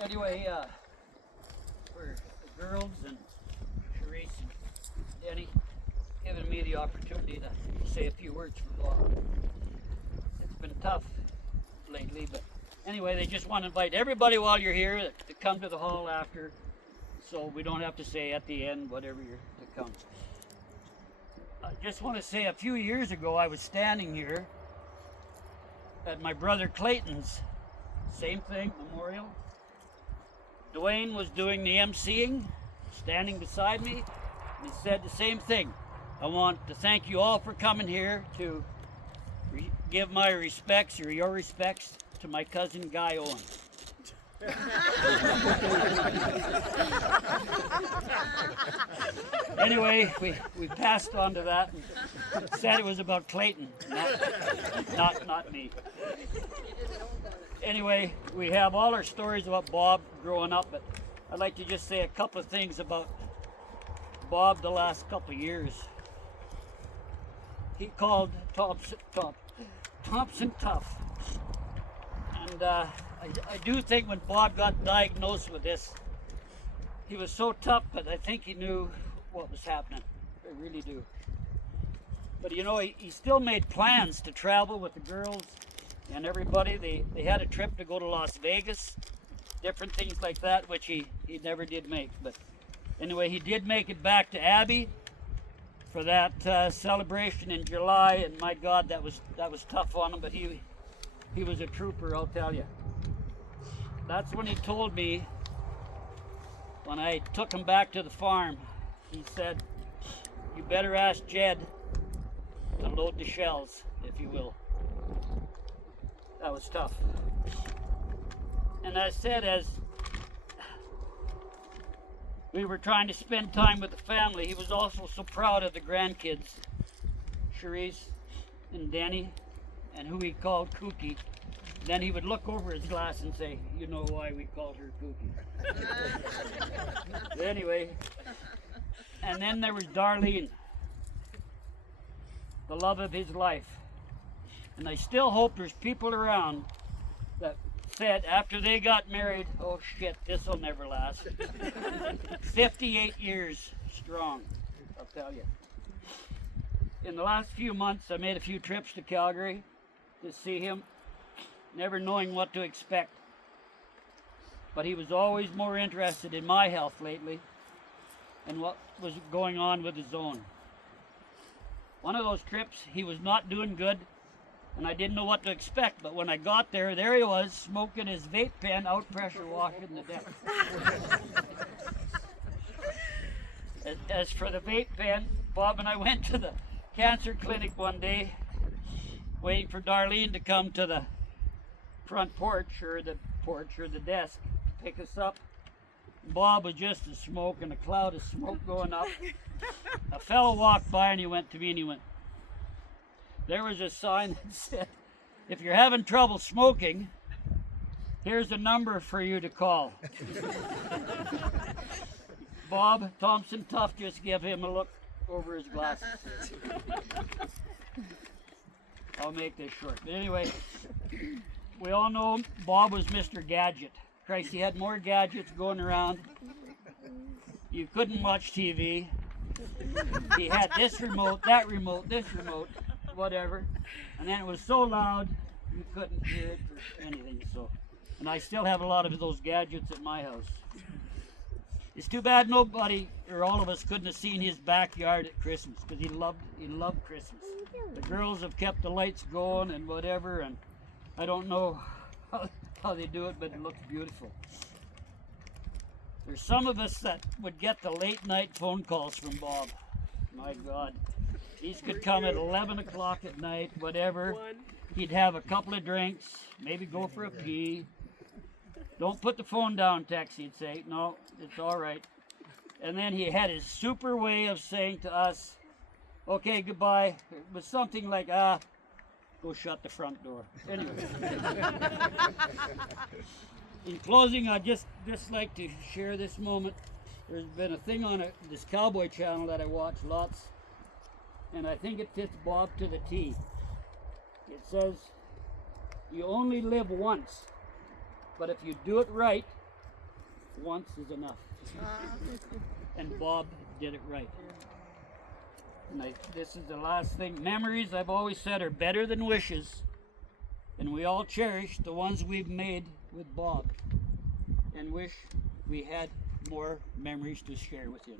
Anyway, for the girls and Sharice and Denny giving me the opportunity to say a few words for Bob. It's been tough lately, but anyway, they just want to invite everybody while you're here to come to the hall after, so we don't have to say at the end whatever you're to come. I just want to say a few years ago I was standing here at my brother Clayton's, same thing, memorial. Dwayne was doing the emceeing, standing beside me, and he said the same thing. I want to thank you all for coming here to give my respects, or your respects, to my cousin Guy Owen. Anyway, we passed on to that and said it was about Clayton, not me. Anyway, we have all our stories about Bob growing up, but I'd like to just say a couple of things about Bob the last couple of years. He called Thompson tough. And I do think when Bob got diagnosed with this, he was so tough, but I think he knew what was happening. I really do. But you know, he still made plans to travel with the girls and everybody. They had a trip to go to Las Vegas, different things like that, which he never did make. But anyway, he did make it back to Abby for that celebration in July, and my God, that was tough on him, but he was a trooper, I'll tell you. That's when he told me, when I took him back to the farm, he said, "You better ask Jed to load the shells, if you will." That was tough. And I said, as we were trying to spend time with the family, he was also so proud of the grandkids, Sharice and Denny, and who he called Kookie. Then he would look over his glass and say, "You know why we called her Kookie." Anyway, and then there was Darlene, the love of his life. And I still hope there's people around that said after they got married, "Oh shit, this'll never last." 58 years strong, I'll tell you. In the last few months, I made a few trips to Calgary to see him, never knowing what to expect. But he was always more interested in my health lately and what was going on with his own. One of those trips, he was not doing good, and I didn't know what to expect, but when I got there he was, smoking his vape pen, out pressure washing the deck. As for the vape pen, Bob and I went to the cancer clinic one day, waiting for Darlene to come to the front porch or the desk to pick us up. Bob was just a smoke and a cloud of smoke going up. A fellow walked by and he went to me and he went, "There was a sign that said, if you're having trouble smoking, here's a number for you to call." Bob Thompson Tough just gave him a look over his glasses. I'll make this short. But anyway, we all know Bob was Mr. Gadget. Christ, he had more gadgets going around. You couldn't watch TV. He had this remote, that remote, this remote, whatever. And then it was so loud, you couldn't hear it or anything. So, and I still have a lot of those gadgets at my house. It's too bad nobody, or all of us, couldn't have seen his backyard at Christmas, because he loved Christmas. The girls have kept the lights going and whatever, and I don't know how they do it, but it looks beautiful. There's some of us that would get the late night phone calls from Bob. My God. These could come at 11 o'clock at night, whatever. He'd have a couple of drinks, maybe go for a pee. "Don't put the phone down, Tex," he'd say. "No, it's all right." And then he had his super way of saying to us, "Okay, goodbye." It was something like, "Go shut the front door." Anyway. In closing, I'd just like to share this moment. There's been a thing on this Cowboy channel that I watch lots, and I think it fits Bob to the T. It says, "You only live once, but if you do it right, once is enough. And Bob did it right. And this is the last thing. Memories, I've always said, are better than wishes. And we all cherish the ones we've made with Bob. And wish we had more memories to share with you.